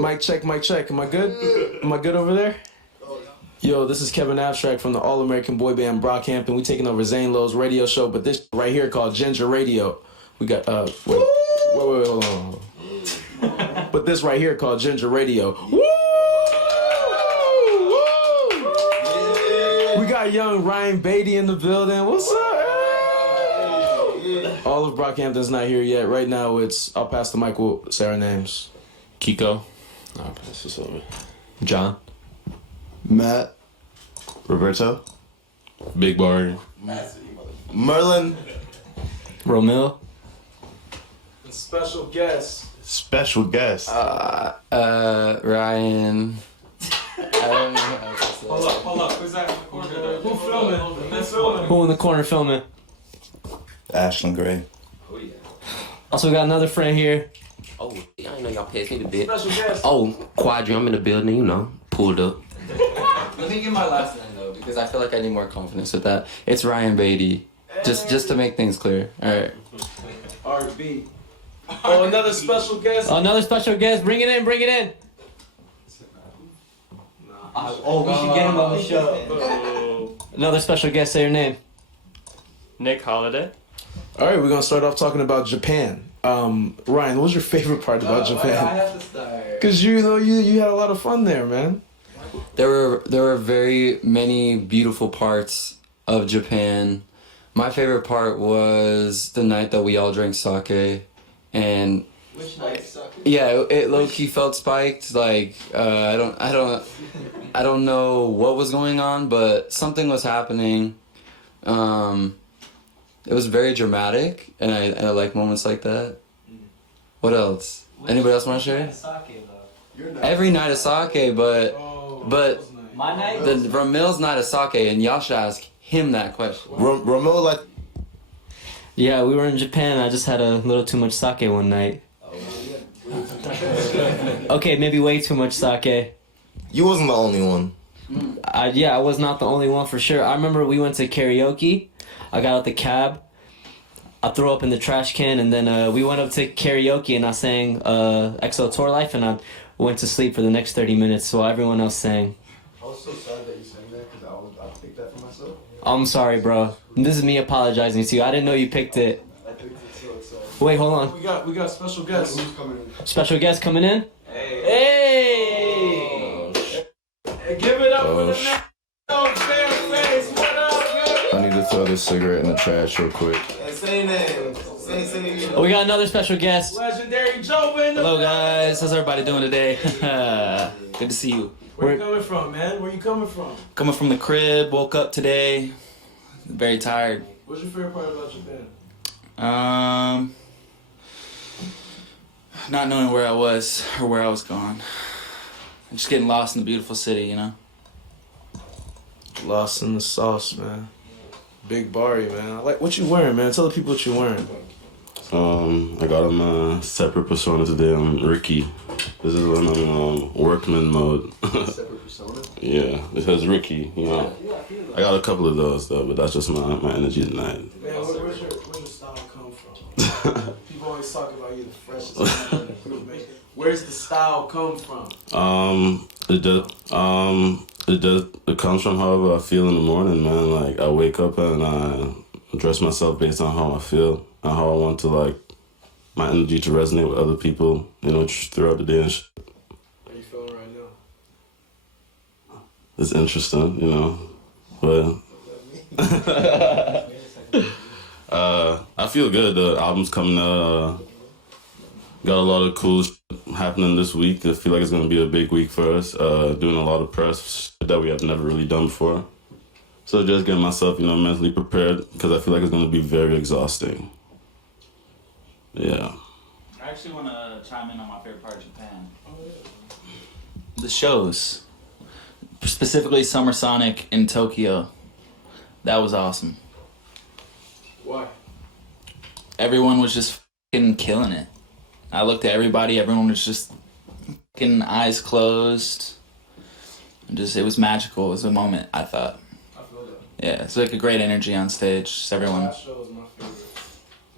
Mic check, mic check. Am I good? Am I good over there? Yo, this is Kevin Abstract from the All-American boy band Brockhampton. We taking over Zane Lowe's radio show, but this right here called Ginger Radio. We got, wait, hold on. But this right here called Ginger Radio. Woo! We got young Ryan Beatty in the building. What's up? All of Brockhampton's not here yet. Right now, I'll pass the mic. We'll say our names. Kiko. I'll pass this over. John. Matt. Roberto. Big Bar. Merlin. Romil. And special guest. Special guest. Ryan. I don't know how to say. Hold up. Who's that in the corner? Who filming? Who in the corner filming? Ashlyn Gray. Oh, yeah. Also, we got another friend here. Oh, I didn't know y'all passed me the bit. Special guest. Oh, Quadri, I'm in the building, you know, pulled up. Let me get my last name though, because I feel like I need more confidence with that. It's Ryan Beatty. Just to make things clear. All right. RB. Oh, another special guest. Another special guest. Bring it in. Oh, we should get him on the show. Another special guest. Say your name. Nick Holiday. All right, we're gonna start off talking about Japan. Ryan, what was your favorite part about Japan? I have to start. Cause you had a lot of fun there, man. There were very many beautiful parts of Japan. My favorite part was the night that we all drank sake, and Which night? yeah, it low key felt spiked. Like I don't know what was going on, but something was happening. It was very dramatic, and I like moments like that. What else? Anybody else want to share? Every night of sake, but My night? the Ramil's night of sake, and y'all should ask him that question. Romil, like, Yeah, we were in Japan. I just had a little too much sake one night. Okay, maybe way too much sake. you wasn't the only one. I was not the only one for sure. I remember we went to karaoke. I got out the cab. I threw up in the trash can, and then we went up to karaoke, and I sang EXO Tour Life, and I went to sleep for the next 30 minutes while everyone else sang. I was so sad that you sang that because I picked that for myself. I'm sorry, bro. This is me apologizing to you. I didn't know you picked it. I picked it so it's Wait, hold on. We got special guests. Who's coming in? Special guest coming in? Hey! Hey, give it up for the next. What up, I need to throw this cigarette in the trash real quick. Say name. Say We got another special guest. Legendary Joe in the Hello, guys. How's everybody doing today? Good to see you. Where you coming from, man? Where you coming from? Coming from the crib, woke up today. Very tired. What's your favorite part about Japan? Not knowing where I was or where I was going. Just getting lost in the beautiful city, you know? Lost in the sauce, man. Big Barry, man. I like what you wearing, man. Tell the people what you wearing. I got him a separate persona today. I'm Ricky. This is when I'm workman mode. Separate persona? Yeah, it says Ricky, you know. I got a couple of those though, but that's just my energy tonight. Man, where's your style come from? People always talk about you the freshest man in the group, man. Where's the style come from? It comes from however I feel in the morning, man. Like I wake up and I dress myself based on how I feel and how I want to like my energy to resonate with other people, you know, throughout the day and shit. How you feeling right now? It's interesting, you know, but I feel good. The album's coming out. Got a lot of cool shit happening this week. I feel like it's gonna be a big week for us. Doing a lot of press that we have never really done before. So just getting myself, you know, mentally prepared because I feel like it's gonna be very exhausting. Yeah. I actually want to chime in on my favorite part of Japan. The shows. Specifically Summer Sonic in Tokyo. That was awesome. Why? Everyone was just fucking killing it. I looked at everybody, everyone was just fucking eyes closed. It was magical. It was a moment, I thought. I feel that. Yeah, it's like a great energy on stage. Just everyone. That show is my favorite.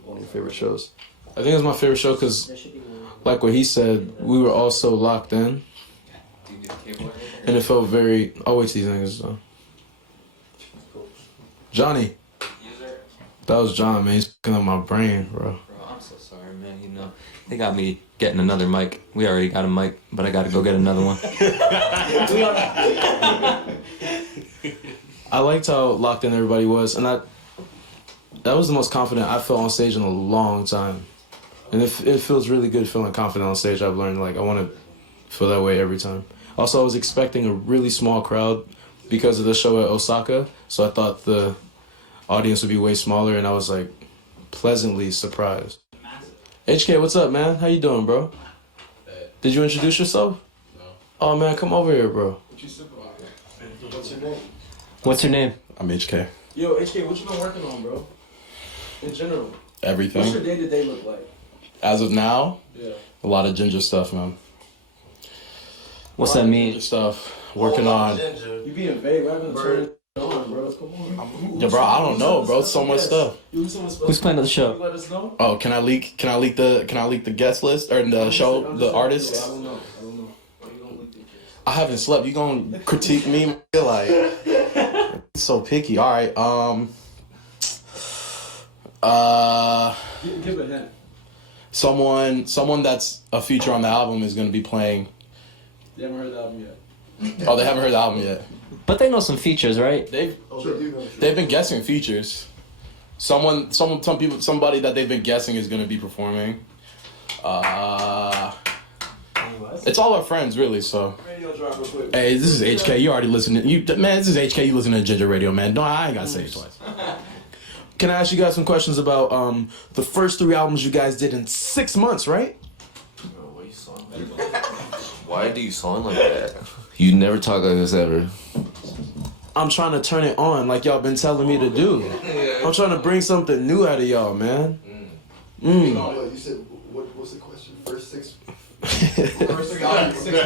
One of your favorite shows? I think it's my favorite show because like what he said, we were all so locked in, and it felt very. I'll wait till these niggas done. Johnny. That was John, man. He's fucking up my brain, bro. Bro, I'm so sorry, man. You know, they got me getting another mic. We already got a mic, but I got to go get another one. I liked how locked in everybody was, and that was the most confident I felt on stage in a long time. And it feels really good feeling confident on stage. I've learned, like, I want to feel that way every time. Also, I was expecting a really small crowd because of the show at Osaka, so I thought the audience would be way smaller, and I was, like, pleasantly surprised. HK, what's up, man? How you doing, bro? Did you introduce yourself? No. Oh, man, come over here, bro. What's your name? What's your name? I'm HK. Yo, HK, what you been working on, bro? In general. Everything. What's your day-to-day look like? As of now, Yeah. a lot of ginger stuff, man. What's that mean? Ginger stuff. Working on. You being vague. What happened to turn it on, bro? Come on. Yeah, bro. I don't know, bro. So much stuff. Who's playing on the show? Let us know. Oh, can I leak the guest list or the show, the artists? I don't know. Why you gonna leak the kids? I haven't slept. You gonna critique me? Like, so picky. All right. Give a hint. Someone that's a feature on the album is gonna be playing. You haven't heard the album yet. Oh, they haven't heard the album yet. But they know some features, right? They've been guessing features. Somebody that they've been guessing is gonna be performing. It's all our friends, really. So. Radio drop real quick. Hey, this is HK. You already listening. This is HK. You listening to Ginger Radio, man. No, I ain't gotta say it twice. Can I ask you guys some questions about the first 3 albums you guys did in 6 months, right? Why do you sound like that? You never talk like this ever. I'm trying to turn it on like y'all been telling me to do. I'm trying to bring something new out of y'all, man. You said, what's the question? First 6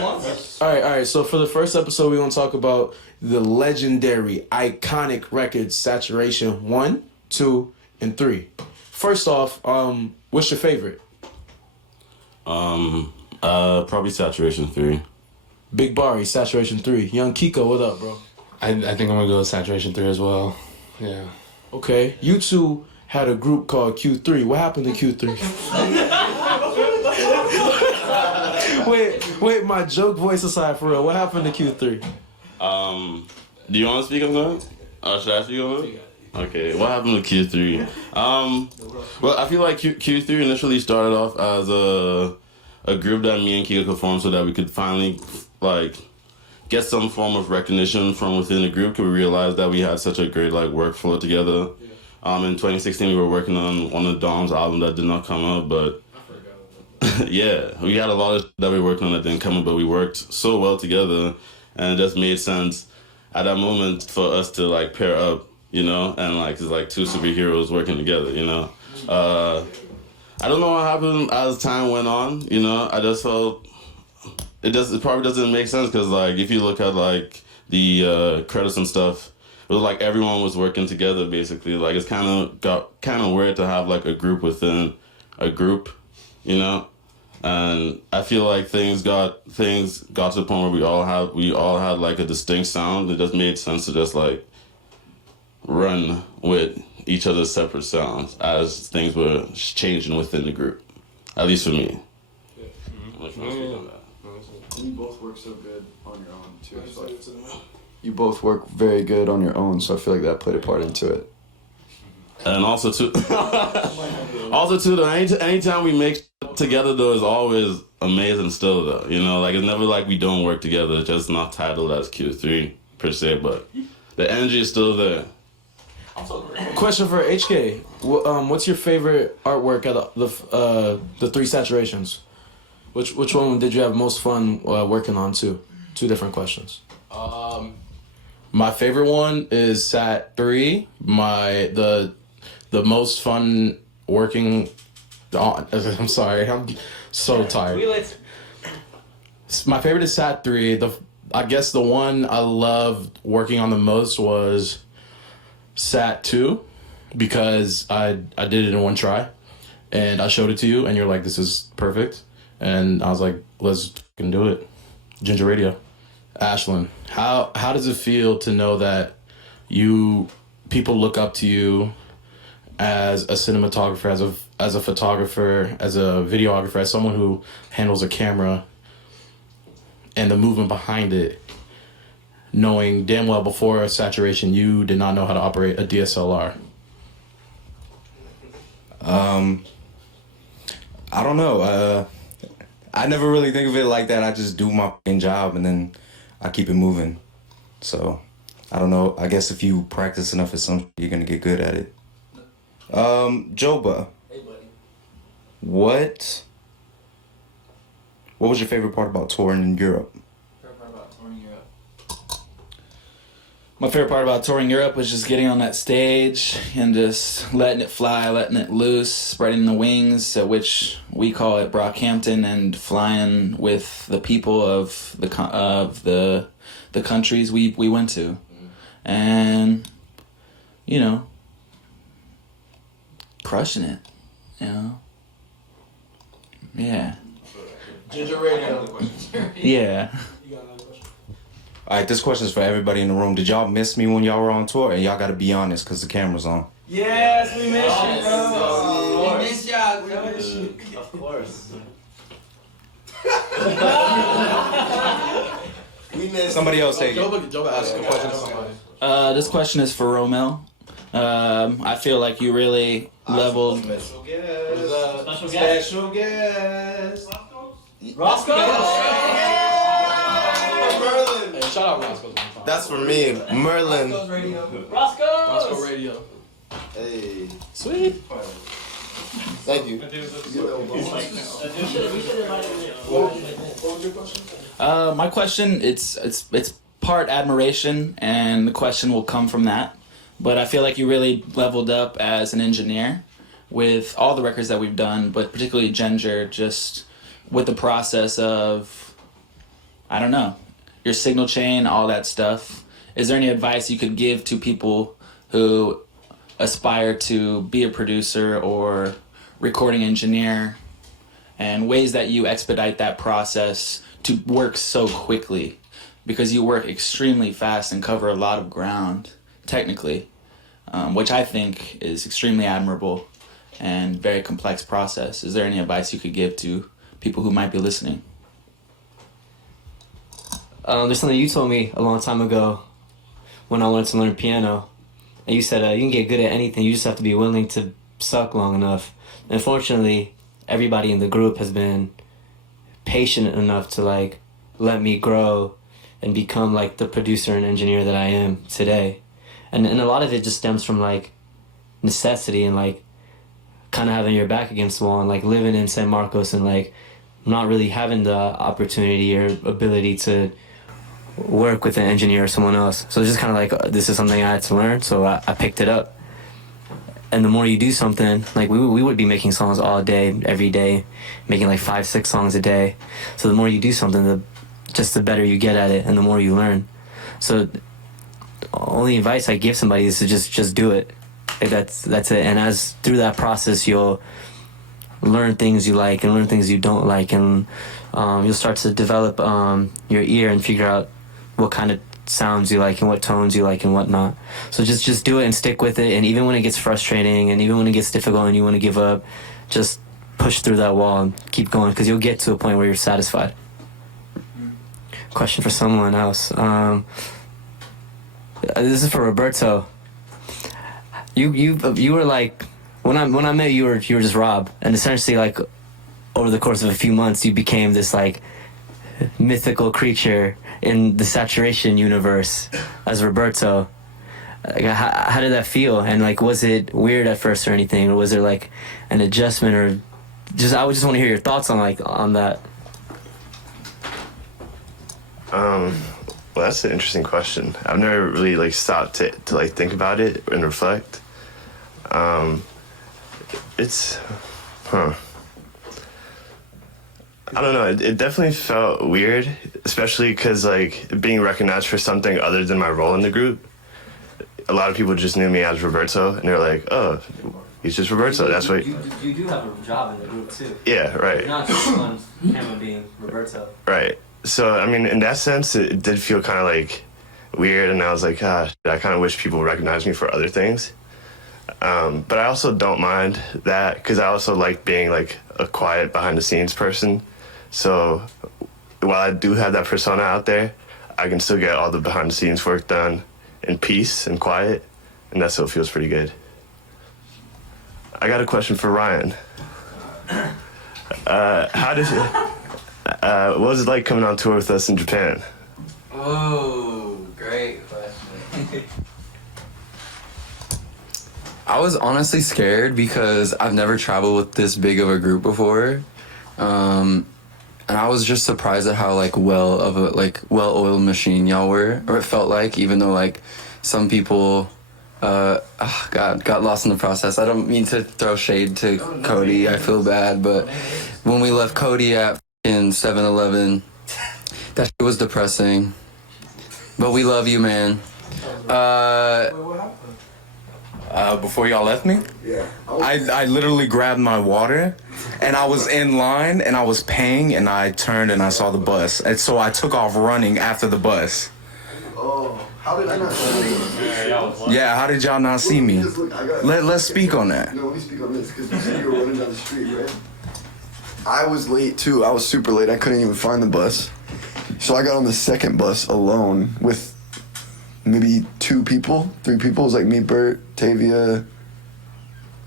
months? All right. So for the first episode, we're gonna talk about the legendary, iconic records, Saturation 1, 2, and 3. First off, what's your favorite? Probably Saturation 3. Big Barry, Saturation 3. Young Kiko, what up, bro? I think I'm gonna go with Saturation 3 as well. Yeah. Okay, you two had a group called Q3. What happened to Q3? wait, my joke voice aside, for real. What happened to Q3? Do you want to speak on that? Should I speak on that? Okay, what happened to Q3? Well, I feel like Q3 initially started off as a group that me and Kiko could form so that we could finally, like, get some form of recognition from within the group, because we realized that we had such a great, like, workflow together. In 2016, we were working on one of Dom's albums that did not come out, but yeah, we had a lot of that we worked on that didn't come out, but we worked so well together, and it just made sense at that moment for us to, like, pair up, you know, and, like, it's like 2 superheroes working together, you know. I don't know what happened as time went on, you know. I just felt it probably doesn't make sense, because, like, if you look at, like, the credits and stuff, it was like everyone was working together, basically. Like, it's kind of weird to have, like, a group within a group, you know. And I feel like things got to the point where we all had like a distinct sound. It just made sense to just, like, run with each other's separate sounds as things were changing within the group. At least for me. You both work so good on your own too. So you both work very good on your own, so I feel like that played a part into it. And also too, though, anytime we make together, though, is always amazing still, though. You know, like, it's never like we don't work together. It's just not titled as Q3 per se, but the energy is still there. Question for HK. What's your favorite artwork out of the 3 Saturations? Which one did you have most fun working on too? 2 different questions. My favorite one is Sat 3. The most fun working on. I'm sorry, I'm so tired. My favorite is Sat 3. I guess the one I loved working on the most was Sat 2, because I did it in one try, and I showed it to you, and you're like, this is perfect. and I was like, let's fucking do it. Ginger Radio. Ashlyn, how does it feel to know that people look up to you as a cinematographer, as a photographer, as a videographer, as someone who handles a camera and the movement behind it, knowing damn well before Saturation you did not know how to operate a DSLR? I don't know. I never really think of it like that. I just do my fucking job and then I keep it moving. So, I don't know. I guess if you practice enough at something, you're gonna get good at it. Joba. Hey, buddy. What was your favorite part about touring in Europe? My favorite part about touring Europe was just getting on that stage and just letting it fly, letting it loose, spreading the wings, which we call it Brockhampton, and flying with the people of the countries we went to, and crushing it, yeah. Ginger Radio. Yeah. All right, this question is for everybody in the room. Did y'all miss me when y'all were on tour? And y'all got to be honest because the camera's on. Yes, we miss you, bro. We miss y'all, bro. Of course. Somebody else take it. Joba asked a question to somebody. This question is for Romel. I feel like you really leveled. Special guest. Special guest. Roscoe? Merlin. Hey, shout out Roscoe. That's for me, Merlin. Roscoe Radio. Hey. Sweet. Thank you. My question, it's part admiration, and the question will come from that. But I feel like you really leveled up as an engineer with all the records that we've done, but particularly Ginger, just with the process of, I don't know, your signal chain, all that stuff. Is there any advice you could give to people who aspire to be a producer or recording engineer, and ways that you expedite that process to work so quickly? Because you work extremely fast and cover a lot of ground, technically, which I think is extremely admirable and very complex process. Is there any advice you could give to people who might be listening? There's something you told me a long time ago when I wanted to learn piano. And you said you can get good at anything, you just have to be willing to suck long enough. And fortunately, everybody in the group has been patient enough to let me grow and become the producer and engineer that I am today. And a lot of it just stems from necessity and kind of having your back against the wall and living in San Marcos and not really having the opportunity or ability to work with an engineer or someone else. So it's just kind of this is something I had to learn, so I picked it up. And the more you do something, we would be making songs all day, every day, making 5-6 songs a day. So the more you do something, the better you get at it and the more you learn. So the only advice I give somebody is to just do it. That's it. And as through that process, you'll learn things you like and learn things you don't like, and you'll start to develop your ear and figure out what kind of sounds you like and what tones you like and whatnot. So just do it and stick with it, and even when it gets frustrating and even when it gets difficult and you want to give up, just push through that wall and keep going, because you'll get to a point where you're satisfied. Question for someone else. This is for Roberto. You were when I met you, you were just Rob, and essentially over the course of a few months you became this mythical creature in the Saturation universe as Roberto. How did that feel? And was it weird at first or anything, or was there an adjustment, or I would just want to hear your thoughts on that. Well, that's an interesting question. I've never really stopped to think about it and reflect. It's I don't know. It definitely felt weird, especially because being recognized for something other than my role in the group. A lot of people just knew me as Roberto, and they're like, "Oh, He's just Roberto. That's what. You do have a job in the group too. Yeah, right. You're not just on camera being Roberto. Right. So I mean, in that sense, it did feel kind of like weird, and I was like, I kind of wish people recognized me for other things. But I also don't mind that because I also like being like a quiet behind the scenes person. So while I do have that persona out there, I can still get all the behind the scenes work done in peace and quiet, and that still feels pretty good. I got a question for Ryan. What was it like coming on tour with us in Japan? Oh, great question. I was honestly scared because I've never traveled with this big of a group before. And I was just surprised at how well-oiled machine y'all were, or it felt like, even though like some people got lost in the process. I don't mean to throw shade to Cody. I feel bad, but when we left Cody at in 7-Eleven, that shit was depressing. But we love you, man. Before y'all left me, I literally grabbed my water, and I was in line, and I was paying, and I turned and I saw the bus, and so I took off running after the bus. Oh, how did I not see you? Yeah, how did y'all not see me? Let's speak on that. No, let me speak on this, because you said you were running down the street, right? I was late, too. I was super late. I couldn't even find the bus. So I got on the second bus alone with maybe 3 people. It was like me, Bert, Tavia,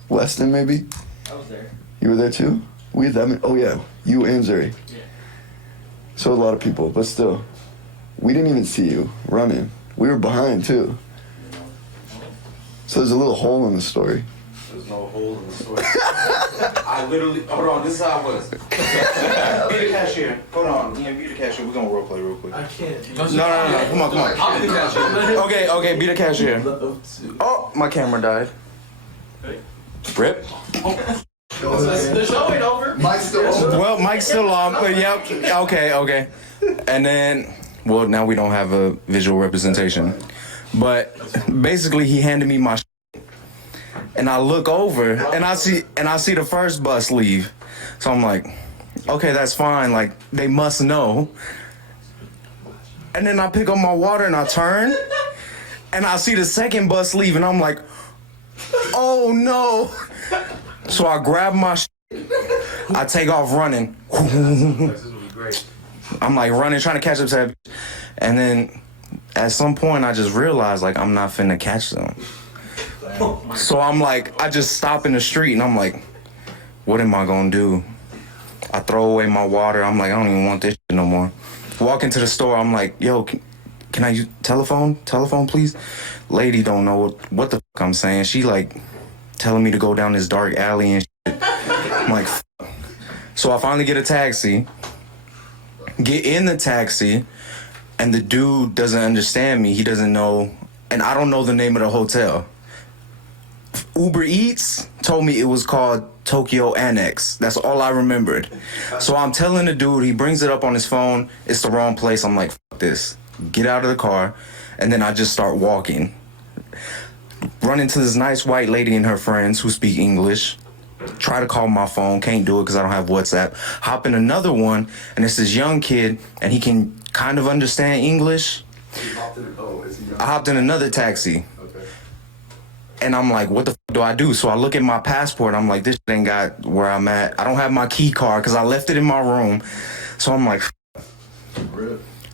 Weston, maybe. I was there. You were there too? We had that many? Oh yeah, you and Zuri. Yeah. So a lot of people, but still, we didn't even see you running. We were behind too. So there's a little hole in the story. There's no hole in the story. I literally, hold on, this is how it was. Be the cashier. Hold on, Ian, be the cashier. We're gonna roleplay real quick. I can't. No, come on. I'll be the cashier. Okay, be the cashier. Oh, my camera died. Rip. The show ain't over. Mike's still on. Well, Mike's still on, but yep. Okay. And then, well, now we don't have a visual representation. But basically, he handed me my shit, and I look over, and I see the first bus leave. So I'm like, okay, that's fine. Like, they must know. And then I pick up my water and I turn, and I see the second bus leave, and I'm like, oh no. So I grab my shit, I take off running. I'm like running, trying to catch up to that. And then at some point I just realized like I'm not finna catch them. So I'm like, I just stop in the street and I'm like, what am I gonna do? I throw away my water. I'm like, I don't even want this shit no more. Walk into the store, I'm like, yo, can I use telephone, please? Lady don't know what the fuck I'm saying. She like telling me to go down this dark alley and shit. I'm like, fuck. So I finally get a taxi, get in the taxi, and the dude doesn't understand me. He doesn't know, and I don't know the name of the hotel. Uber Eats told me it was called Tokyo Annex. That's all I remembered. So I'm telling the dude, he brings it up on his phone. It's the wrong place. I'm like, fuck this. Get out of the car. And then I just start walking. Run into this nice white lady and her friends who speak English. Try to call my phone. Can't do it because I don't have WhatsApp. Hop in another one, and it's this young kid, and he can kind of understand English. I hopped in another taxi. And I'm like, what the f do I do? So I look at my passport. I'm like, this shit ain't got where I'm at. I don't have my key card because I left it in my room. So I'm like,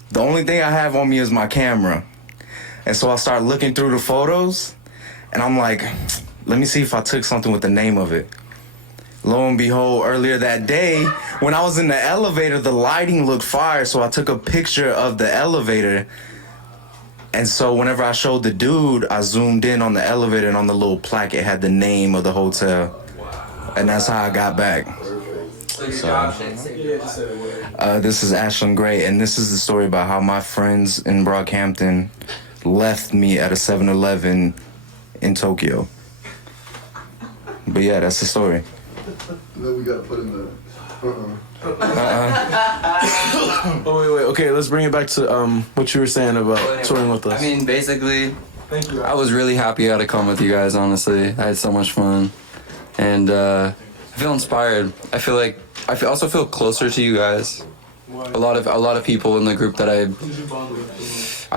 the only thing I have on me is my camera. And so I start looking through the photos. And I'm like, let me see if I took something with the name of it. Lo and behold, earlier that day, when I was in the elevator, the lighting looked fire. So I took a picture of the elevator. And so whenever I showed the dude, I zoomed in on the elevator, and on the little plaque, it had the name of the hotel. And that's how I got back. So, this is Ashlyn Gray, and this is the story about how my friends in Brockhampton left me at a 7-Eleven in Tokyo. But yeah, that's the story. Then we gotta put in the... Oh, wait. Okay, let's bring it back to what you were saying about touring with us. I mean, basically, I was really happy I had to come with you guys, honestly. I had so much fun. and I feel inspired. I feel like also feel closer to you guys. A lot of people in the group that I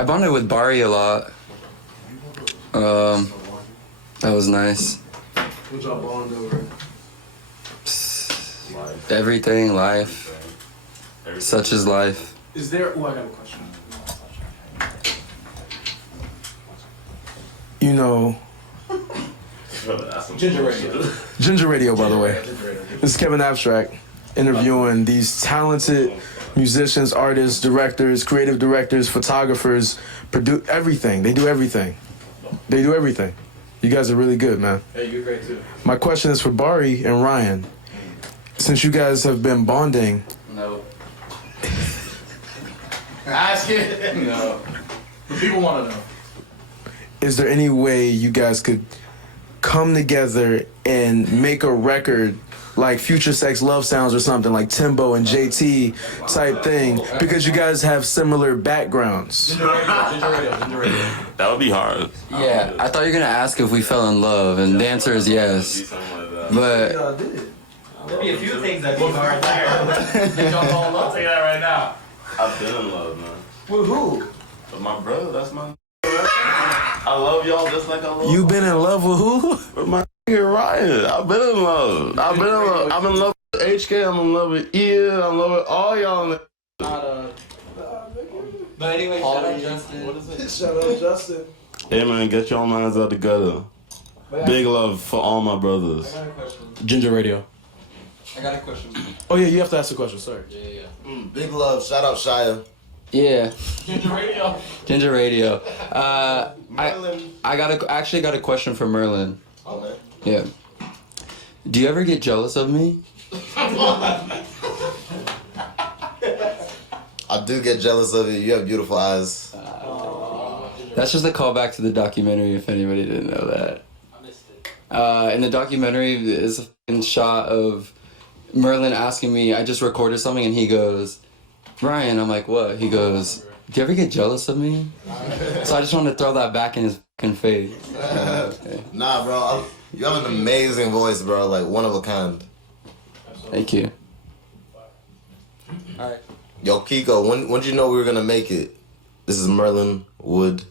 bonded with Bari a lot. That was nice. What y'all bond over? Everything, life. Such is life. Is there? Oh, I got a question. You know, Ginger Radio. Ginger Radio, by the way. This is Kevin Abstract interviewing these talented musicians, artists, directors, creative directors, photographers, everything. They do everything. They do everything. You guys are really good, man. Hey, you're great too. My question is for Bari and Ryan. Since you guys have been bonding. No. Ask it. No. People want to know. Is there any way you guys could come together and make a record like Future Sex Love Sounds or something like Timbo and JT type thing? Because you guys have similar backgrounds. Ginger Radio. That would be hard. Yeah, I thought you were gonna ask if we fell in love, and the answer is yes. But There'd be a few things that'd be hard there. I'll tell you that right now. I've been in love, man. With who? With my brother, that's my. I love y'all just like I love. You been in love with who? With my nigga Ryan. I've been in love. I'm in love with HK. I'm in love with Ian. I'm in love with all y'all. But anyway, shout out Justin. What is it? Shout out Justin. Hey man, get your minds out together. Big love for all my brothers. I got a question. Ginger Radio. I got a question. Oh yeah, you have to ask the question. Sorry. Big love. Shout out Shia. yeah, Ginger Radio. Ginger Radio. I actually got a question for Merlin. Okay. Yeah. Do you ever get jealous of me? I do get jealous of you. You have beautiful eyes. That's just a callback to the documentary, if anybody didn't know that. In the documentary, is a fucking shot of Merlin asking me, I just recorded something, and he goes, Ryan, I'm like, what? He goes, do you ever get jealous of me? So I just wanted to throw that back in his fucking face. Nah, bro. You have an amazing voice, bro. Like, one of a kind. Thank you. Alright. Yo, Kiko, when did you know we were gonna make it? This is Merlin Wood.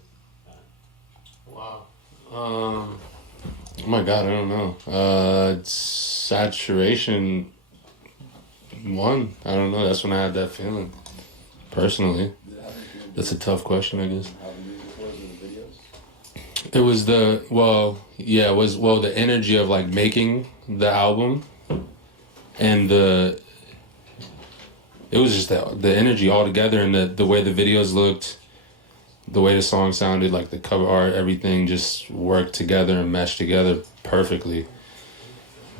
Wow. Oh my God, I don't know. Saturation 1. I don't know. That's when I had that feeling. Personally, that's a tough question, I guess. It was the the energy of like making the album, and it was just the energy all together, and the way the videos looked, the way the song sounded, like the cover art, everything just worked together and meshed together perfectly.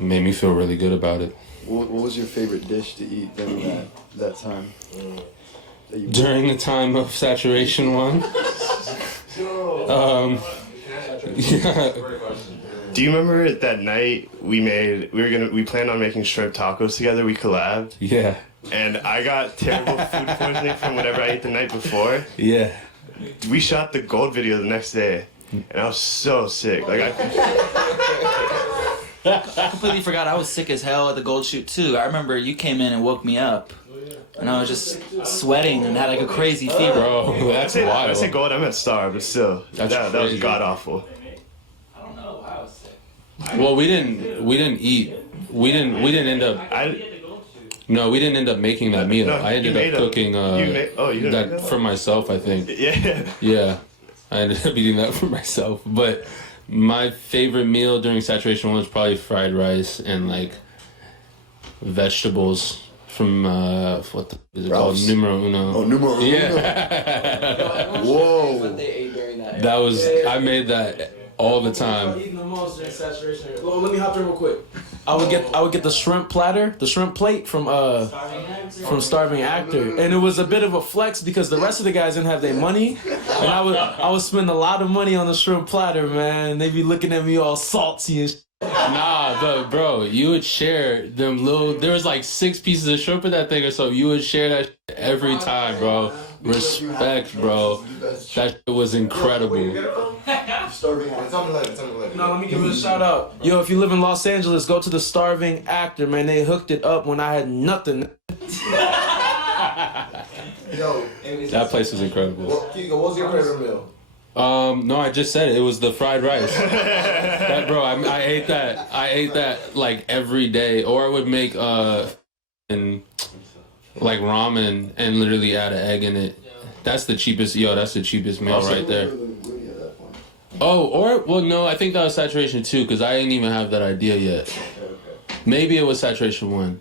It made me feel really good about it. What was your favorite dish to eat during that time? During the time of Saturation 1? Yeah. Do you remember that night we planned on making shrimp tacos together? We collabed. Yeah. And I got terrible food poisoning from whatever I ate the night before. Yeah. We shot the gold video the next day, and I was so sick. Like I completely forgot I was sick as hell at the gold shoot too. I remember you came in and woke me up, and I was just sweating and had like a crazy fever. Bro, that's wild. I say gold, I meant star, but still, that was god awful. I don't know. I was sick. Well, we didn't eat. We didn't end up. No, we didn't end up making that meal. I ended up cooking that for myself, I think. Yeah. Yeah, I ended up eating that for myself. But my favorite meal during Saturation 1 was probably fried rice and like vegetables from what is it called? Numero Uno. Oh, Numero Uno. Yeah. Whoa. What they ate during that. That was I made that all the time. Eating the most during Saturation. Well, let me hop in real quick. I would get the shrimp platter, the shrimp plate from Starving Actor, and it was a bit of a flex because the rest of the guys didn't have their money, and I would spend a lot of money on the shrimp platter, man. They be looking at me all salty and. Nah, but bro, you would share them little. There was like 6 pieces of shrimp in that thing or so. You would share that every time, bro. Respect, bro. That shit was incredible. Starving It's on the left. It's on the left. No, let me give it a shout out. Yo, if you live in Los Angeles, go to the Starving Actor, man. They hooked it up when I had nothing. Yo, That place is incredible. Keegan, what was your favorite meal? No, I just said it. It was the fried rice. That, bro, I ate that. I ate that like every day. Or I would make and like ramen and literally add an egg in it. That's the cheapest. Yo, that's the cheapest meal right there. Oh, or well, no, I think that was saturation 2 because I didn't even have that idea yet. Maybe it was saturation 1.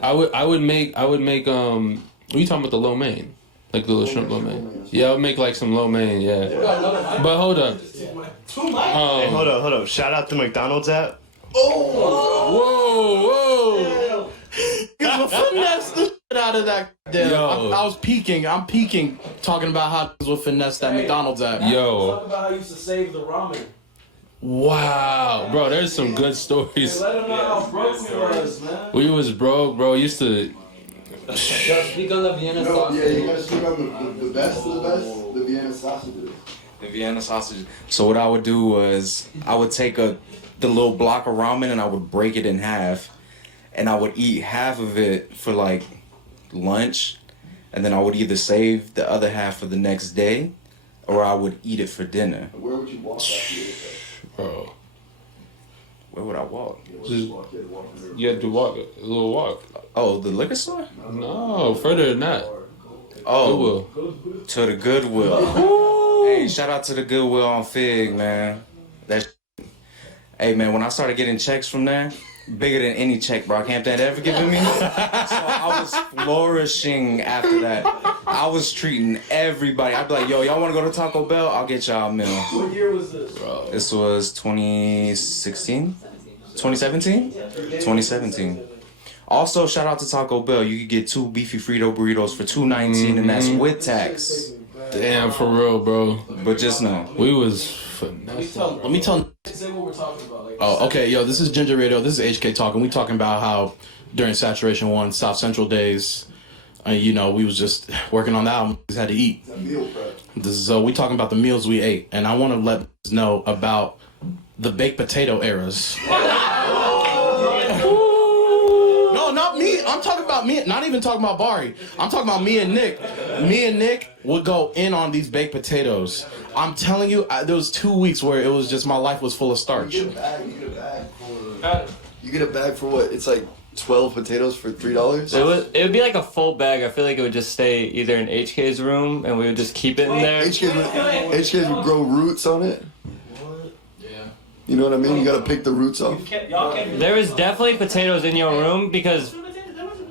I would make. What are you talking about, the lo mein? Like the little shrimp lo mein. Yeah, I would make like some lo mein. Yeah. But hold up. Hey, hold up. Shout out the McDonald's app. Whoa! Finesse the shit out of that. Damn. Yo. I was peeking. I'm peeking, talking about how niggas will finesse that McDonald's app. Yo. Talk about how you used to save the ramen. Wow, bro. There's some good stories. Let them know how broke we was, man. We was broke, bro. Used to. Speak on the Vienna No, sausage. yeah, you gotta speak on the best of the best, the Vienna sausages. The Vienna sausage. So what I would do was I would take the little block of ramen and I would break it in half, and I would eat half of it for like lunch, and then I would either save the other half for the next day, or I would eat it for dinner. Where would you walk after you ate Bro. Where would I walk? You had to walk a little walk. Oh, the liquor store? No, further than that. Oh, to the Goodwill. Hey, shout out to the Goodwill on Fig, man. Hey, man, when I started getting checks from there, bigger than any check Brockhampton had ever given me. So I was flourishing after that. I was treating everybody. I'd be like, yo, y'all want to go to Taco Bell? I'll get y'all a meal. What year was this? This was 2016? 2017? 2017. Also, shout out to Taco Bell. You could get 2 beefy Frito burritos for $2.19, and that's with tax. Damn, for real, bro. But just know. We was finessing. Let me tell. Say what we're talking about. Like, Oh, okay, yo, this is Ginger Radio. This is HK talking. We talking about how during Saturation 1, South Central days, we was just working on the album. We just had to eat. Meal prep. This is we talking about the meals we ate, and I want to let us know about the baked potato eras. No, not me. I'm talking about me. Not even talking about Bari. I'm talking about me and Nick. Me and Nick would go in on these baked potatoes. I'm telling you, there was 2 weeks where it was just my life was full of starch. You get a bag for what? It's like 12 potatoes for $3? It would be like a full bag. I feel like it would just stay either in HK's room and we would just keep it in there. HKs would grow roots on it. You know what I mean? You gotta pick the roots off. There was definitely potatoes in your room because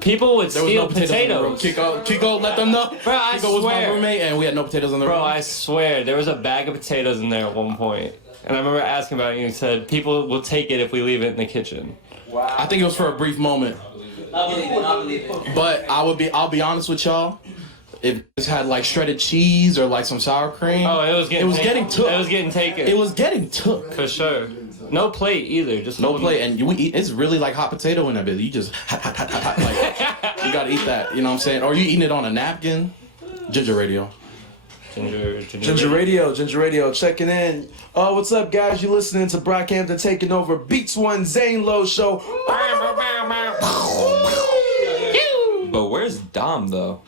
people would There was steal no potatoes in the room. Kiko, let them know. Bro, I Kiko was my swear. roommate, and we had no potatoes in the room. Bro, I swear, there was a bag of potatoes in there at one point. And I remember asking about it and you said, people will take it if we leave it in the kitchen. I think it was for a brief moment. But I'll be honest with y'all. If this had like shredded cheese or like some sour cream, Oh, it was getting took. It was getting taken. It was getting took. For sure. No plate either. Just No plate, and we eat. It's really like hot potato in that bit. You just hot, like you gotta eat that. You know what I'm saying? Or you eating it on a napkin. Ginger Radio. Ginger Radio, checking in. Oh, what's up, guys? You listening to Brockhampton taking over Beats One Zane Lowe show. But where's Dom though?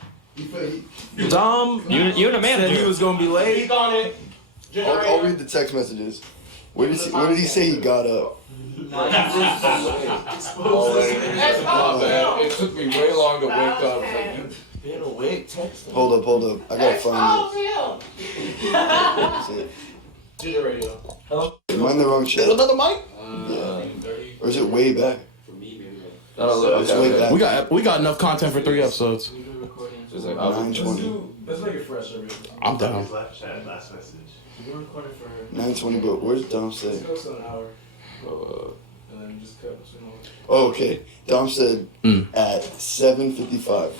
Dom, you and a manager. said he was gonna be late. I'll read the text messages. What did he say he got up? It took me way long to wake up. Hold up. I gotta find it. Ginger Radio. Am I in the wrong shit? Another mic? Or is it way back? It's way back. We got enough content for 3 episodes. 9:20. Let's make it fresh. I'm down. Last message. 9:20, but where's Dom say? An hour. And then just cut between all. Oh, okay. Dom said at 7:55.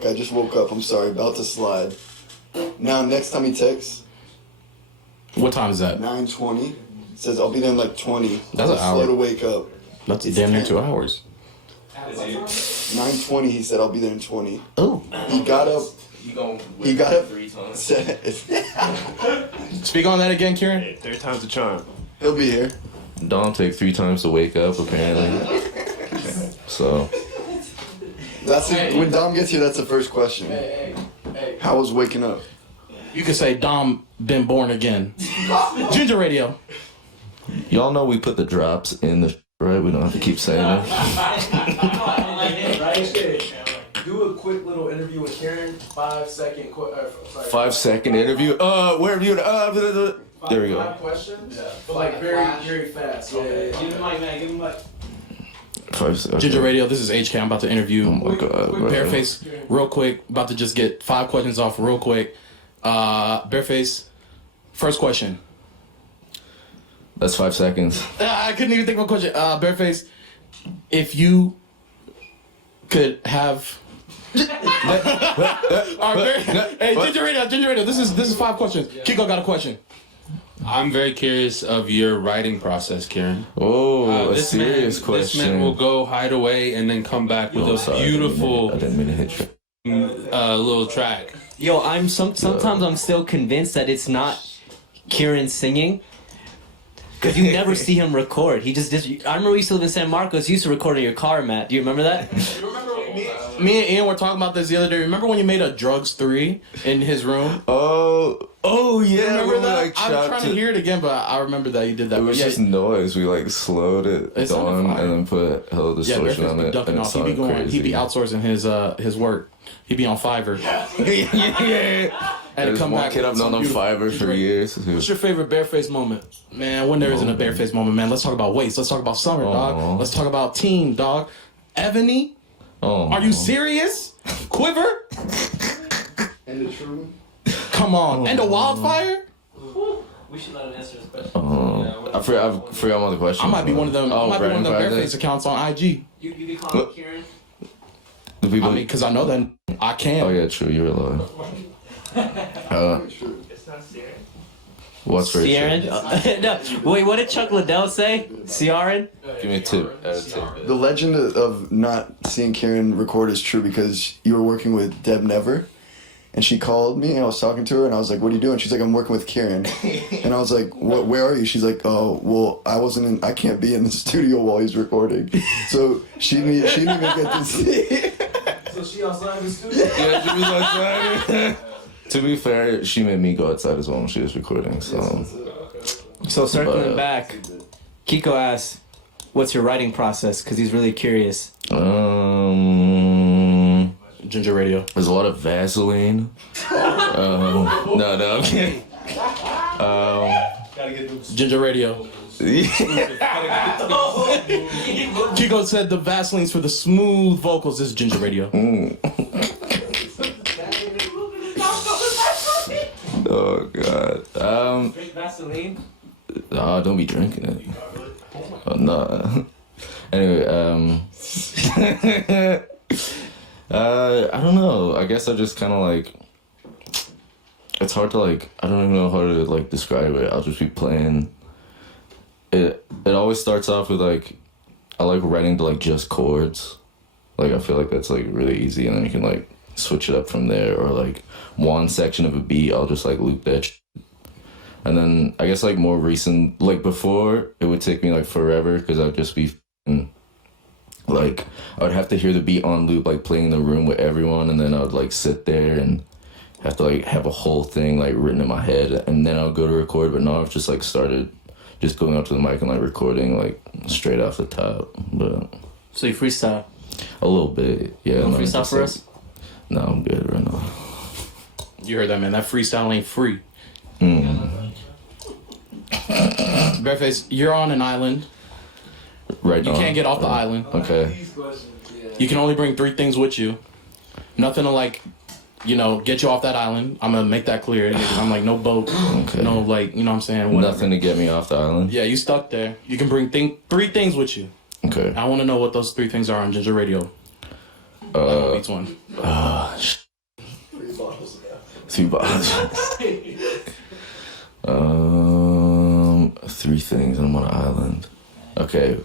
I just woke up. I'm sorry. About to slide. Now, next time he texts, What time is that? 9:20. Says I'll be there in like 20. That's an Slow hour. to wake up. That's damn near 2 hours. 9:20. He said I'll be there in 20. Oh. He got up He got it 3 times. Speak on that again, Kieran. Hey, 3 times the charm. He'll be here. Dom take 3 times to wake up, apparently. So. That's it. When Dom gets here, that's the first question. How was waking up? You could say Dom been born again. Ginger Radio. Y'all know we put the drops in the right? We don't have to keep saying it. Do a quick little interview with Karen. 5 second. 5-second interview. Where have you? There we go. 5 questions. Yeah. But like very fast. Yeah. Give him mic, man. Give him mic. 5 seconds. Ginger Radio. This is HK. I'm about to interview. Oh my God, bro. Bareface, real quick. About to just get 5 questions off real quick. Bareface. First question. That's 5 seconds. I couldn't even think of a question. Bareface, if you could have. Hey, Ginger Radio. This is 5 questions. Kiko got a question. I'm very curious of your writing process, Kieran. Oh, a serious question. This man will go hide away and then come back with a beautiful I didn't mean to hit you. little track. Yo, sometimes I'm still convinced that it's not Kieran singing. Because you never see him record. He just I remember we used to live in San Marcos. You used to record in your car, Matt. Do you remember that? Me and Ian were talking about this the other day. Remember when you made a Drugs 3 in his room? Oh yeah. Remember that? Like, I'm trying to hear it again, but I remember that you did that. It was just noise. We like slowed it down and then put hella distortion on it. Ducking off. He be outsourcing his work. He be on Fiverr. Yeah. And There's come one back. kid I've known on Fiverr for years. What's your favorite bareface moment? Man, when there isn't a bareface moment, man, let's talk about weights. Let's talk about summer, dog. Let's talk about team, dog. Ebony? Are you serious? Quiver? And the true. Come on. And the wildfire? We should let him answer this question. I forgot one of the questions. I might be one of them. I might be one of them bareface accounts on IG. You be calling Kieran? I mean, because I know that I can. Oh yeah, true. You're alive. What's for Ciaran? No, wait, what did Chuck Liddell say? Ciaran? Give me a tip. The legend of not seeing Kieran record is true because you were working with Deb Never, and she called me and I was talking to her and I was like, "What are you doing?" She's like, "I'm working with Kieran," and I was like, "What? Where are you?" She's like, "Oh, well, I can't be in the studio while he's recording," so she didn't even get to see. So she outside the studio? Yeah, she was outside. To be fair, she made me go outside as well when she was recording. So circling back, Kiko asked, "What's your writing process?" Because he's really curious. Ginger Radio. There's a lot of Vaseline. No, I'm kidding. Ginger Radio. Kiko said the Vaseline's for the smooth vocals. This is Ginger Radio. Oh God. Drink Vaseline? Don't be drinking it. No. Anyway, I don't know. I guess I just kind of like. It's hard to like. I don't even know how to like describe it. I'll just be playing. It always starts off with like, I like writing to like just chords. Like I feel like that's like really easy, and then you can like switch it up from there, or like one section of a beat, I'll just like loop that and then I guess like more recent, like before it would take me like forever because I'd just be like I would have to hear the beat on loop, like playing in the room with everyone, and then I would like sit there and have to like have a whole thing like written in my head, and then I would go to record. But now I've just like started just going up to the mic and like recording like straight off the top. But so you freestyle a little bit, yeah. You freestyle for us? No, I'm good right now. You heard that, man. That freestyle ain't free. Bareface, you're on an island. Right You now. can't get off the island. Okay. You can only bring 3 things with you. Nothing to like, get you off that island. I'm gonna make that clear. I'm like, no boat. Okay. No, like, you know what I'm saying? Whatever. Nothing to get me off the island. Yeah, you stuck there. You can bring 3 things with you. Okay. I want to know what those 3 things are on Ginger Radio. Each one. 3 bottles. 3 things and I'm on an island. Okay.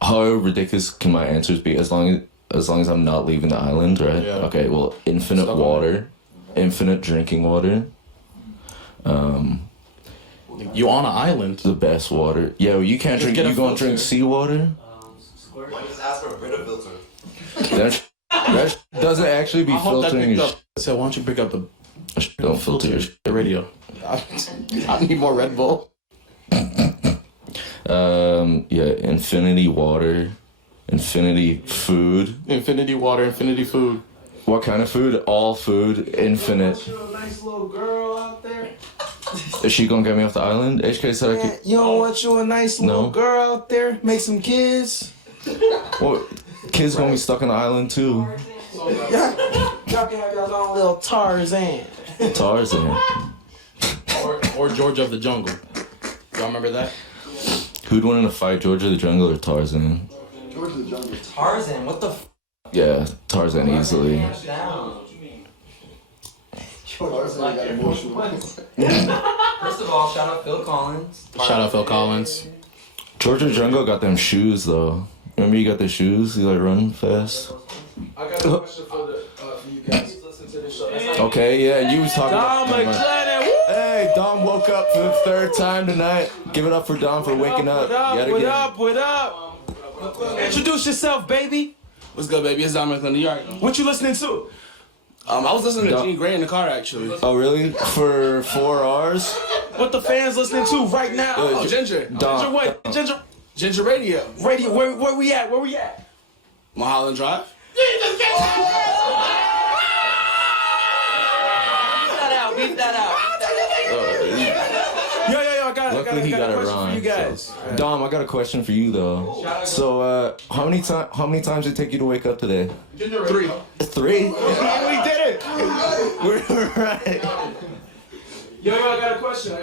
How ridiculous can my answers be? As long as as long as I'm not leaving the island, right? Yeah. Okay, well, infinite Stuck on water, infinite drinking water. You on an island? The best water. Yeah, well, you can't Just drink. get a You gonna filter. drink seawater? Just ask for a Brita filter. That doesn't actually be I hope that filtering picked your up. So why don't you pick up the Don't filter your the radio? I need more Red Bull. Yeah, infinity water, infinity food. Infinity water, infinity food. What kind of food? All food, infinite. You a nice little girl out there? Is she gonna get me off the island? HK said I could. You don't want you a nice little No. girl out there? Make some kids? Well, kids gonna be stuck on the island too. Y'all can have your own little Tarzan. Tarzan. Or George of the Jungle. Y'all remember that? Who'd win in a fight, George of the Jungle or Tarzan? George of the Jungle. Tarzan, what the f? Yeah, Tarzan easily. Tarzan got emotional. First of all, shout out Phil Collins. Shout out Phil Collins. George of the Jungle got them shoes though. Remember you got the shoes? You like run fast? I got a question for you guys. Listen to this show. Okay, yeah, you was talking Dom about. McClennan, woo! Hey, Dom woke up for the third time tonight. Give it up for Dom for waking up. Yet What again. up? What up? Introduce yourself, baby. What's good, baby? It's Dom McClennan. You already know. What you listening to? I was listening to Dom- Gene Gray in the car, actually. Oh, really? For 4 hours? What the fans listening to right now? Oh, Ginger. Dom. Ginger what? Ginger Ginger Radio. Radio. Where we at? Where we at? Mulholland Drive. Beat that out. Yo, I got it. Luckily he got a it question for wrong. you guys. So. Dom, I got a question for you though. So, how many times did it take you to wake up today? 3. 3? We did it. We're right. Yo, I got a question.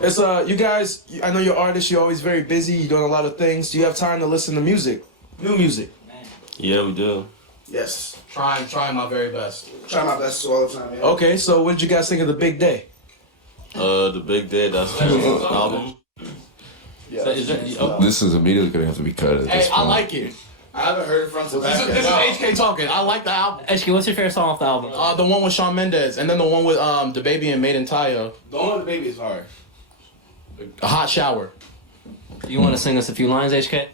It's you guys. I know you're artists. You're always very busy. You're doing a lot of things. Do you have time to listen to music? New music. Yeah, we do. Yes. Trying my very best. Try my best all the time, yeah. Okay, so what did you guys think of the big day? The Big Day, that's the album. Yeah. This is immediately gonna have to be cut at Hey, this I point. like it. I haven't heard it from This Sebastian. is HK talking. I like the album. HK, what's your favorite song off the album? The one with Shawn Mendes, and then the one with the baby and Made in Taya. The one with the baby is hard. A hot shower. You want to sing us a few lines, HK?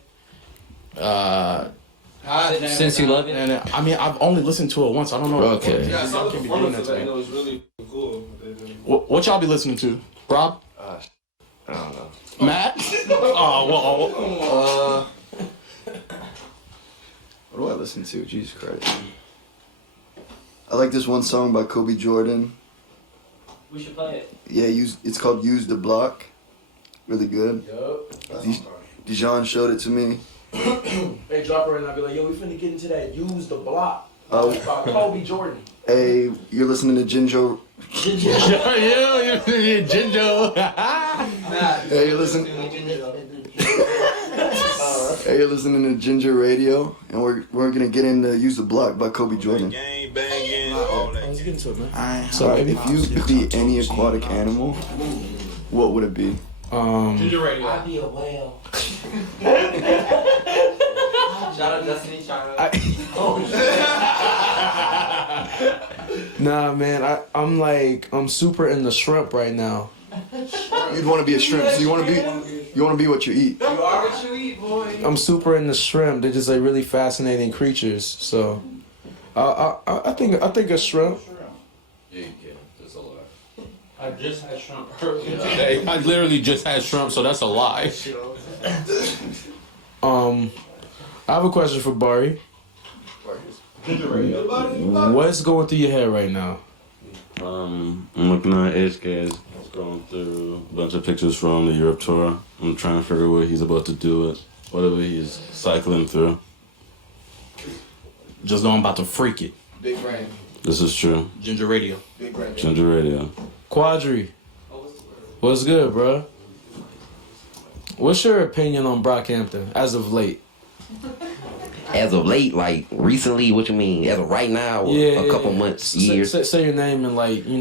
Since you love it. And I mean, I've only listened to it once. I don't know. Okay. Yeah, y'all can't be doing that to me. It was really cool. What y'all be listening to? Rob? I don't know. Matt? Oh, What do I listen to? Jesus Christ. I like this one song by Kobe Jordan. We should play it. Yeah, it's called Use the Block. Really good. Dijon showed it to me. They drop her and I'll be like, yo, we finna get into that. Use the block. Oh. By Kobe Jordan. Hey, you're listening to Ginger. Ginger. Hey, you're listening. Hey, you're listening to Ginger Radio, and we're gonna get into Use the Block by Kobe Jordan. Let's get into it, man. So, if you could be any aquatic animal, what would it be? Ginger Radio. I'd be a whale. Shout out Destiny Child. Nah, man, I'm super into shrimp right now. You'd want to be a shrimp, so you want to be what you eat. You are what you eat, boy. I'm super into shrimp. They're just like really fascinating creatures. So, I think a shrimp. Yeah, you can. That's a lie. I just had shrimp earlier. Hey, I literally just had shrimp, so that's a lie. I have a question for Barry. What's going through your head right now? I'm looking at HK, scrolling through a bunch of pictures from the Europe tour. I'm trying to figure out what he's about to do it, whatever he's cycling through. Just know I'm about to freak it. Big brain. This is true. Ginger Radio. Big brain. Ginger Radio. Quadri. What's good, bro? What's your opinion on Brockhampton as of late? As of late, like recently, what you mean? As of right now, or a couple months, years? Say your name and where you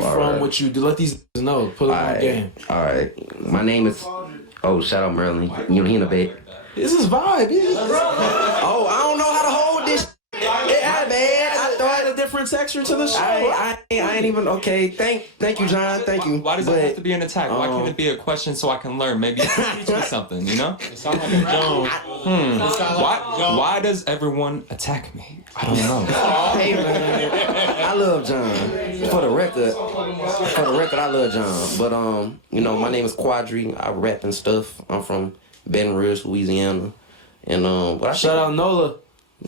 from, right. what you do. Let these know. Put it on game. Alright. My name is shout out Merlin. You know he in the back. This is vibe. Oh, I don't know how to hold different texture to the show. I ain't even okay. Thank you, John. Thank you. Why does it have to be an attack? Why can't it be a question so I can learn? Maybe you can teach me something. You know? It sounds like a Jones. Why does everyone attack me? I don't know. Hey man, I love John. For the record, I love John. But you know, my name is Quadri. I rap and stuff. I'm from Baton Rouge, Louisiana, and shout out Nola.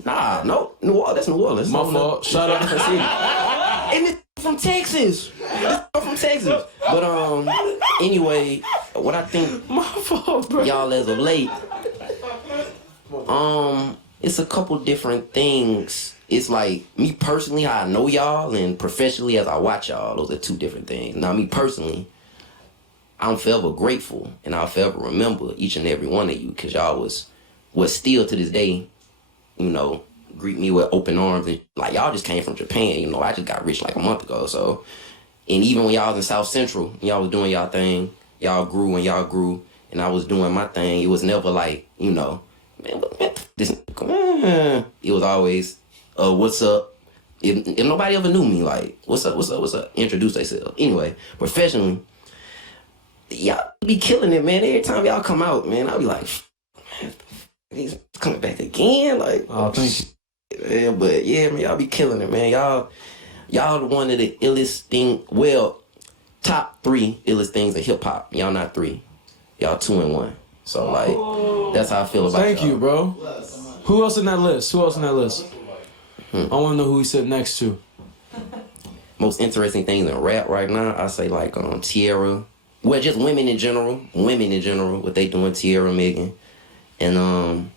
Nah, no, New Orleans. That's New Orleans. My fault. Shout out. And it's from Texas. From Texas. But anyway, what I think, my fault, bro. Y'all as of late, it's a couple different things. It's like me personally, how I know y'all, and professionally as I watch y'all. Those are two different things. Now, me personally, I'm forever grateful, and I'll forever remember each and every one of you, because y'all was still to this day, you know, greet me with open arms. And like, y'all just came from Japan, you know, I just got rich like a month ago. So, and even when y'all was in South Central, y'all was doing y'all thing, y'all grew, and I was doing my thing. It was never like, you know, man, this, it was always, what's up? If nobody ever knew me, like, what's up, introduce themselves. Anyway, professionally, y'all be killing it, man. Every time y'all come out, man, I'll be like, man, he's coming back again, like, oh, thank you. Yeah, but yeah, man, y'all be killing it, man. Y'all one of the illest thing. Well, top 3 illest things in hip hop. Y'all not 3. Y'all 2 and 1. So like, that's how I feel about. Thank y'all. you, bro. Who else in that list? I want to know who he said next to. Most interesting things in rap right now, I say like Tierra. Well, just women in general. What they doing, Tierra, Megan, and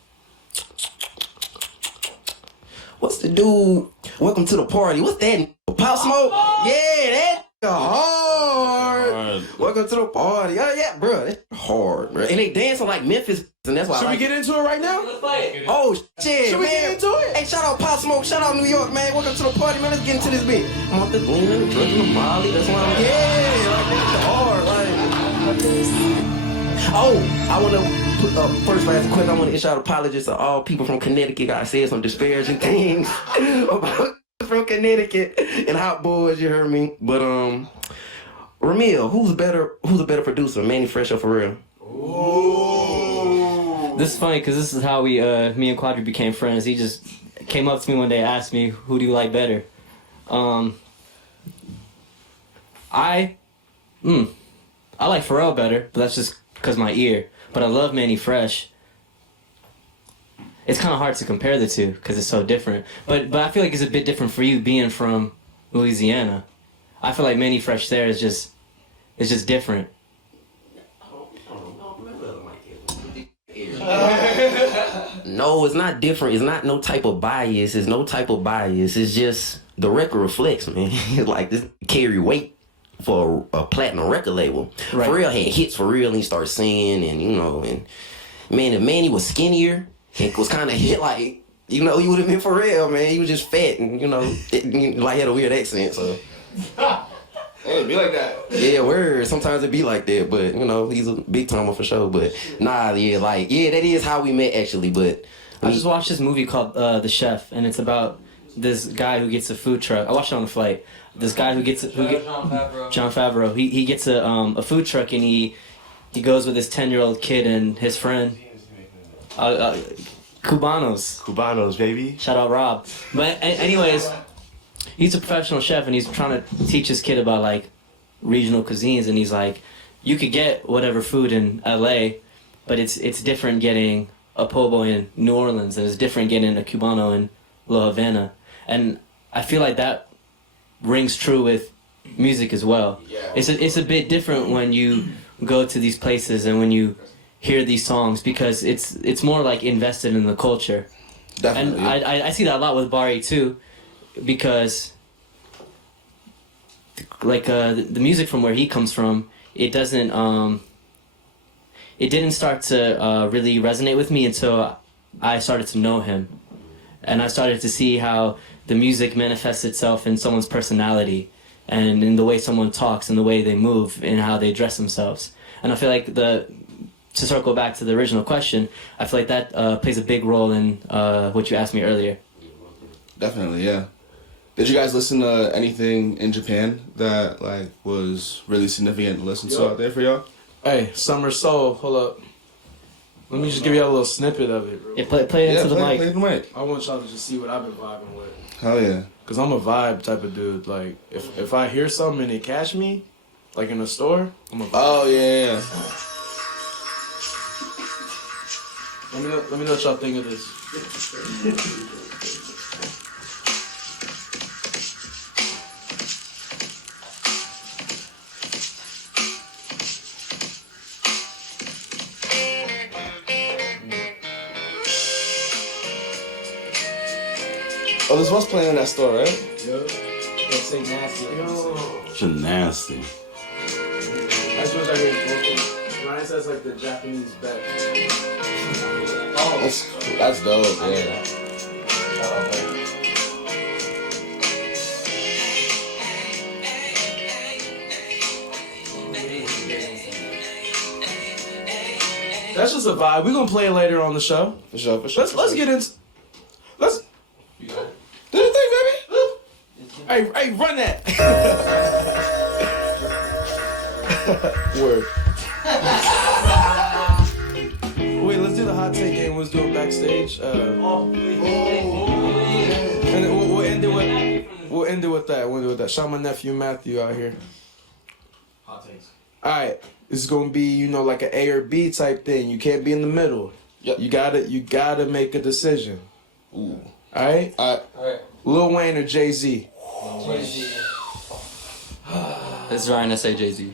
what's the dude? Welcome to the party. What's that? Pop Smoke? Yeah, that hard. Welcome to the party. Oh yeah, bro, that's hard, bro. And they dancing like Memphis, and that's why. Should we get into it right now? Oh shit, Should we get into it? Hey, shout out Pop Smoke, shout out New York, man. Welcome to the party, man. Let's get into this bit. I'm off the gleam and the drug and the Molly. That's why I'm like that's hard, like. Oh, I want to put first last quick. I want to issue out apologies to all people from Connecticut. I said some disparaging things about from Connecticut and hot boys. You heard me, but Ramil, who's a better producer, Manny Fresh or Pharrell? This is funny because this is how me and Quadri became friends. He just came up to me one day, asked me, "Who do you like better?" I like Pharrell better, but that's just because my ear. But I love Manny Fresh. It's kind of hard to compare the two because it's so different. But I feel like it's a bit different for you being from Louisiana. I feel like Manny Fresh there is just different. No, it's not different. It's not no type of bias. It's no type of bias. It's just the record reflects, man. It's like this carry weight for a platinum record label. Right. Pharrell had hits for real, and he started singing, and you know, and man, if Manny was skinnier, it was kind of hit like, you know, he would have been Pharrell, man. He was just fat, and you know, like had a weird accent, so. Hey, it be like that. Yeah, word. Sometimes it be like that, but you know, he's a big timer for sure. But nah, yeah, like that is how we met actually. But I just watched this movie called The Chef, and it's about this guy who gets a food truck. I watched it on the flight. This guy John Favreau. He gets a food truck, and he goes with his 10-year-old kid and his friend. Cubanos, baby. Shout out Rob. But anyways, he's a professional chef, and he's trying to teach his kid about like regional cuisines, and he's like, you could get whatever food in LA, but it's different getting a pobo in New Orleans, and it's different getting a Cubano in La Havana. And I feel like that rings true with music as well. It's a bit different when you go to these places and when you hear these songs, because it's more like invested in the culture. Definitely. And I see that a lot with Bari too, because like the music from where he comes from, it didn't start to really resonate with me until I started to know him, and I started to see how the music manifests itself in someone's personality and in the way someone talks and the way they move and how they dress themselves. And I feel like to circle back to the original question, I feel like that plays a big role in what you asked me earlier. Definitely, yeah. Did you guys listen to anything in Japan that like was really significant to listen to out there for y'all? Hey, Summer Soul, hold up. Let me just give y'all a little snippet of it, bro. Yeah, play it into the mic. Play the mic. I want y'all to just see what I've been vibing with. Hell yeah. Cause I'm a vibe type of dude. Like if I hear something and it catch me, like in a store, I'm a vibe. Oh yeah. Let me know what y'all think of this. Oh, this was playing in that store, right? Yup. That's say nasty. Shit nasty. That's what I hear. Ryan says like the Japanese bet. Oh, that's dope. Yeah. That's just a vibe. We're gonna play it later on the show. For sure. Let's get into. Let's. Do the thing, baby. Hey, run that. Word. Wait, let's do the hot take game. Let's do it backstage. And then we'll end it with that. We'll end it with that. Shout out my nephew Matthew out here. Hot takes. All right, this is gonna be like an A or B type thing. You can't be in the middle. Yep. You gotta make a decision. Ooh. All right. All right. Lil Wayne or Jay-Z? Jay-Z. This is Ryan. I say Jay-Z.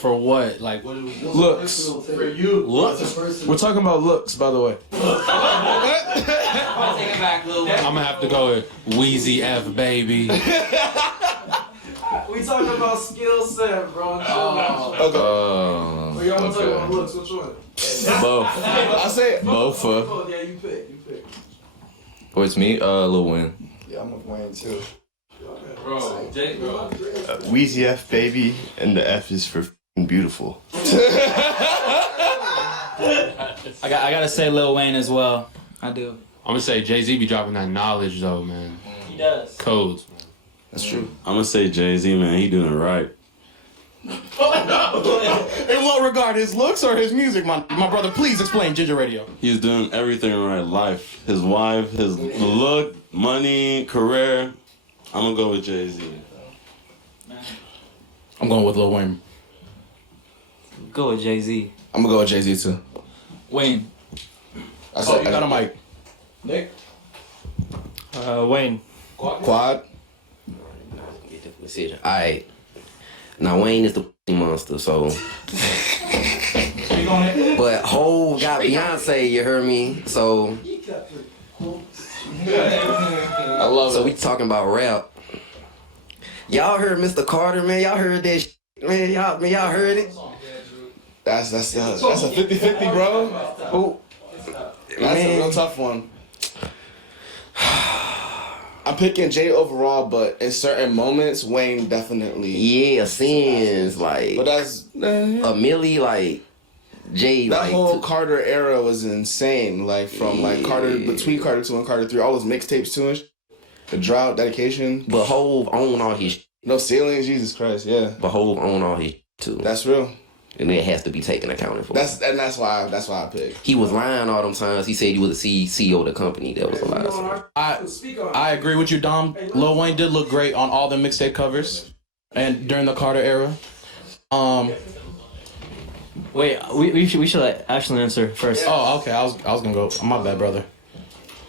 For what? Like what? Looks. For you. Looks. We're talking about looks, by the way. I'll take it back, Lil Wayne. I'm gonna have to go with Wheezy F, baby. We talking about skill set, bro. Okay. We all talking about looks. Which one? Both. I say Both. Yeah, you pick. Oh, it's me. Lil Wayne. Yeah, I'm with Wayne too. Bro, Jay, bro. Wheezy F, baby, and the F is for f***ing beautiful. I gotta say Lil Wayne as well. I do. I'm gonna say Jay-Z be dropping that knowledge though, man. He does. Codes. that's true. I'm gonna say Jay-Z, man. He doing it right. In what regard, his looks or his music, my brother? Please explain Ginger Radio. He's doing everything right. Life, his wife, his look, money, career. I'm gonna go with Jay-Z. I'm going with Lil Wayne. Go with Jay-Z. I'm gonna go with Jay-Z too. Wayne. I said, You got a mic. Nick? Wayne. Quad. Alright. Now Wayne is the monster, so. But Hov got Beyonce, you heard me? So. I love So it. we talking about rap. Y'all heard Mr. Carter, man? Y'all heard that shit? Man, y'all heard it? That's a 50-50, bro. Who? That's a real tough one. I'm picking Jay overall, but in certain moments, Wayne definitely. Yeah, sins like. But that's a Millie, like Jay. that like, whole Carter era was insane. Like from like Carter between Carter 2 and Carter 3, all those mixtapes too, and the drought, dedication. But Hov own all his. No ceilings, Jesus Christ, yeah. But Hov own all his too. That's real. And it has to be taken accounted for. That's why I picked. He was lying all them times. He said he was the CEO of the company. That was a lie. So. I agree with you, Dom. Lil Wayne did look great on all the mixtape covers, and during the Carter era. Wait, we should let Ashley answer first. Oh, okay. I was gonna go. My bad, brother.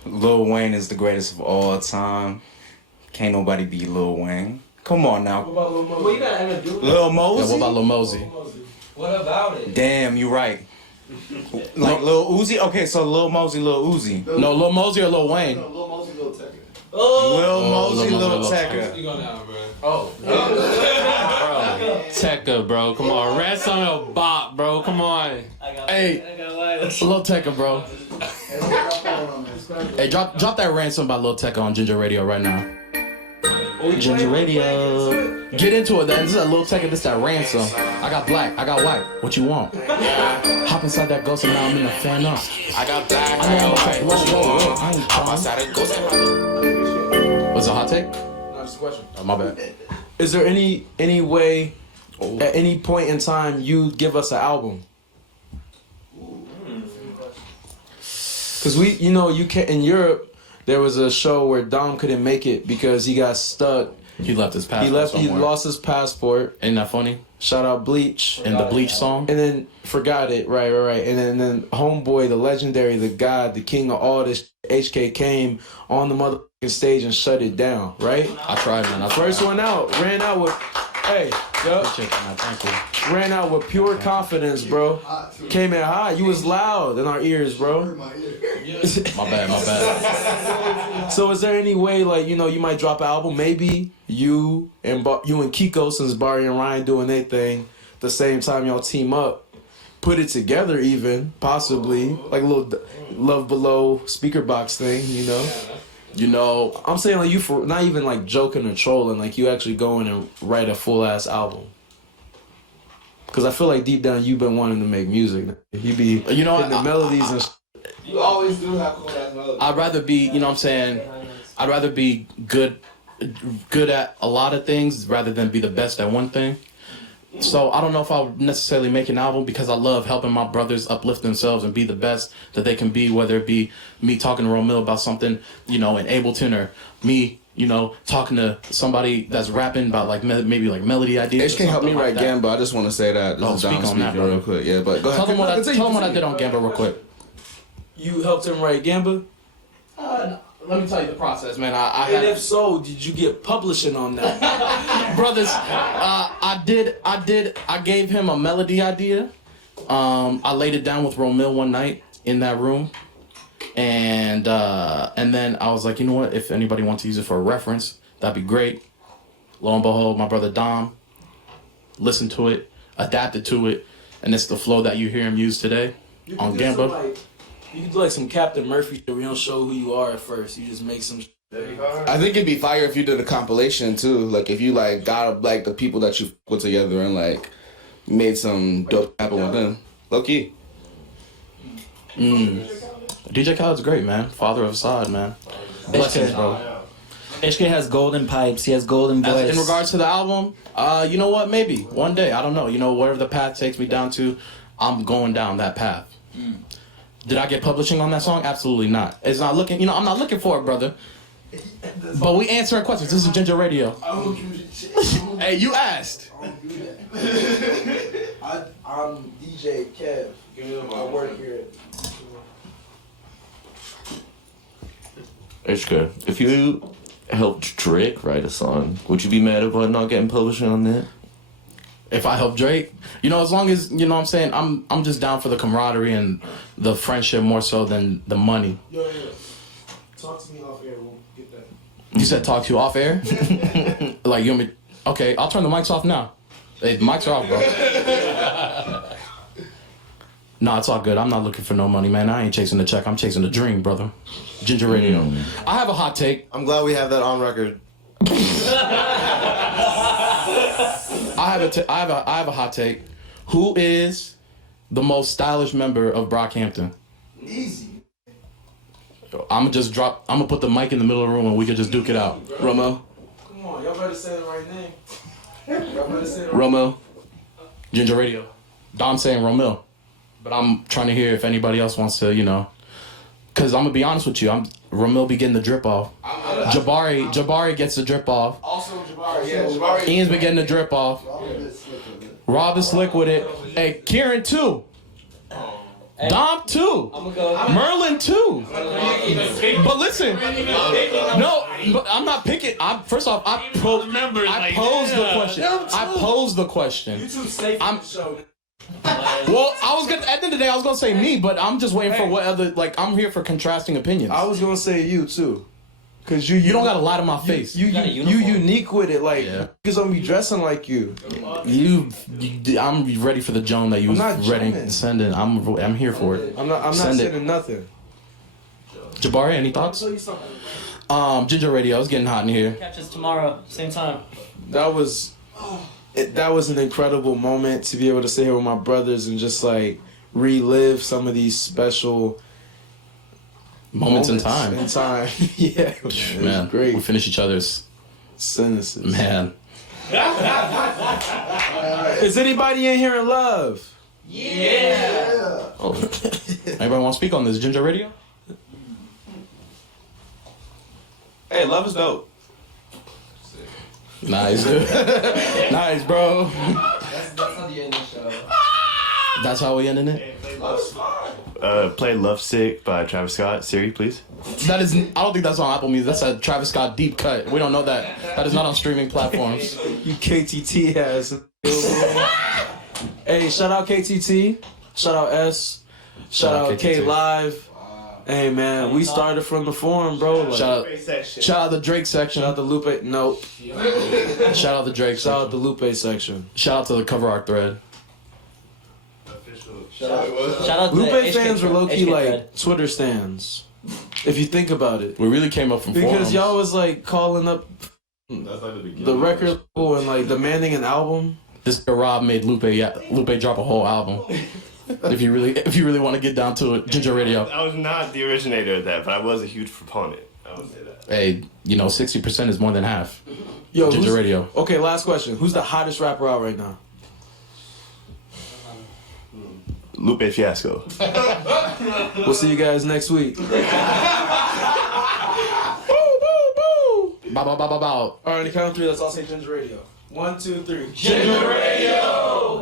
Lil Wayne is the greatest of all time. Can't nobody beat Lil Wayne. Come on now. Well, you gotta end up doing Lil Mosey? Yeah, what about Lil Mosey? What about it? Damn, you right. Like Lil Uzi? Okay, so Lil Mosey, Lil Uzi. No, Lil Mosey or Lil Wayne? Lil Mosey, Lil Tecca. Lil Mosey, Lil Lil Mosey, Tecca. You go now, bro. Oh. Bro, Tekka, bro. Come on. Rest on a bop, bro. Come on. Hey, Lil Tecca, bro. Hey, drop that ransom by Lil Tecca on Ginger Radio right now. Ginger Radio. Get into it, then. This is a Lil Tecca. This is that ransom. I got black, I got white. What you want? Hop inside that ghost and now I'm in a fan up. I got black, I know I'm like, whoa. I ain't I'm outside of ghost and Was it a hot take? No, that's the question. Oh, my bad. Is there any way, at any point in time, you give us an album? Because you can't, in Europe, there was a show where Dom couldn't make it because he got stuck. He left his passport. He lost his passport. Ain't that funny? Shout out Bleach. And the Bleach song. And then forgot it. Right. And then Homeboy, the legendary, the god, the king of all this, HK came on the motherfucking stage and shut it down. Right. I tried, man. First one out. Ran out with. Hey, yup. Thank you. Ran out with pure confidence, bro. Came in high. You was loud in our ears, bro. My bad. So is there any way, like, you might drop an album? Maybe you and Kiko, since Barry and Ryan doing their thing, the same time y'all team up, put it together even, possibly, like a little Love Below speaker box thing, I'm saying like you for not even like joking or trolling, like you actually go in and write a full ass album. Cause I feel like deep down you've been wanting to make music. You be hitting the melodies and. You always do have cool ass melodies. I'd rather be, I'd rather be good at a lot of things rather than be the best at one thing. So I don't know if I would necessarily make an album because I love helping my brothers uplift themselves and be the best that they can be, whether it be me talking to Romil about something, in Ableton, or me, talking to somebody that's rapping about like maybe like melody ideas. HK helped me write Gamba. I just want to say that. This is speak Dom on that, speaking bro. real quick. Yeah, but go ahead. Tell them what I did on Gamba real quick. You helped him write Gamba? Let me tell you the process, man. And if so, did you get publishing on that? Brothers, I gave him a melody idea. I laid it down with Romil one night in that room. And then I was like, you know what? If anybody wants to use it for a reference, that'd be great. Lo and behold, my brother Dom listened to it, adapted to it, and it's the flow that you hear him use today on Gamba. You could do like some Captain Murphy shit where you don't show who you are at first. You just make some shit. I think it'd be fire if you did a compilation too. Like if you like got like the people that you put together and like made some dope happen with them. Low key. DJ Khaled's great, man. Father of Assad, man. Blessings, bro. HK has golden pipes. He has golden voice. In regards to the album, you know what? Maybe one day. I don't know. Whatever the path takes me down to, I'm going down that path. Did I get publishing on that song? Absolutely not. It's not looking. I'm not looking for it, brother. But we answering questions. This is Ginger Radio. Hey, you asked. I'm DJ Kev. I work here. HK, if you helped Drake write a song, would you be mad about not getting publishing on that? If I help Drake, as long as what I'm saying, I'm just down for the camaraderie and the friendship more so than the money. Yo. Talk to me off air. We'll get that. You said talk to you off air? Like you want me? Okay, I'll turn the mics off now. Hey, the mics are off, bro. Nah, it's all good. I'm not looking for no money, man. I ain't chasing the check. I'm chasing the dream, brother. Ginger Radio. I have a hot take. I'm glad we have that on record. I have a hot take. Who is the most stylish member of Brockhampton? Easy. I'm gonna put the mic in the middle of the room and we can just duke it out. Romo. Come on, y'all better say the right name. Y'all better say the right Romo. Ginger Radio. Dom saying Romil. But I'm trying to hear if anybody else wants to, Because I'm going to be honest with you. Romil be getting the drip off. Jabari gets the drip off. Also Jabari, yeah. Jabari. Ian's been getting the drip off. Rob is slick with it. Hey, Kieran too. Dom too. Merlin too. But listen, no, but I'm not picking. First off, I posed the question. I posed the question. You too safe for the show. Well, at the end of the day, I was gonna say me, but I'm just waiting for what other. I'm here for contrasting opinions. I was gonna say you too. Cause you don't got a lot in my face. You unique with it, like niggas don't be dressing like you. I'm ready for the Joan that you was ready to send in. I'm here for it. I'm not sending nothing. Jabari, any thoughts? Ginger Radio, it's getting hot in here. Catch us tomorrow, same time. That was that was an incredible moment to be able to sit here with my brothers and just like relive some of these special Moments in time. Yeah, Man, great. we finish each other's sentences. Man. Is anybody in here in love? Yeah. Oh. Anybody want to speak on this Ginger Radio? Hey, love is dope. Nice. Nice, bro. That's how the end of the show. That's how we ending it? Play Love Sick by Travis Scott. Siri, please. That is, I don't think that's on Apple Music. That's a Travis Scott deep cut. We don't know that. That is not on streaming platforms. You KTT has. Hey, shout out KTT. Shout out S. Shout out K Live. Hey man, we started from the forum, bro. Like, Shout out the Drake section. Shout out the Lupe. Nope. Shout out the Drake section. Shout out the Lupe section. Shout out to the cover art thread. Shout out to Lupe HK fans were low key HK like thread. Twitter stands. If you think about it. We really came up from Because forums. y'all was like calling up the record label and like demanding an album. This Rob made Lupe drop a whole album. if you really want to get down to it, Ginger Radio. I was not the originator of that, but I was a huge proponent. I would say that. Hey, 60% is more than half. Yo, Ginger Radio. Okay, last question. Who's the hottest rapper out right now? Lupe Fiasco. We'll see you guys next week. Bow, bow, bow, bow, bow. All right, on the count of three, let's all say Ginger Radio. 1, 2, 3. Ginger Radio!